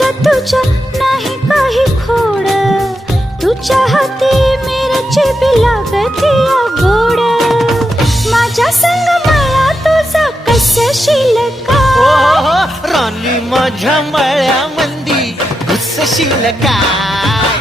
तुझ्या नाही काही खोड, तुझ्या हाती मिरची बी लागती गोड. माझ्या संग मला तुझा कसशील का? राणी माझ्या मळ्यामंदी घुसशील काय?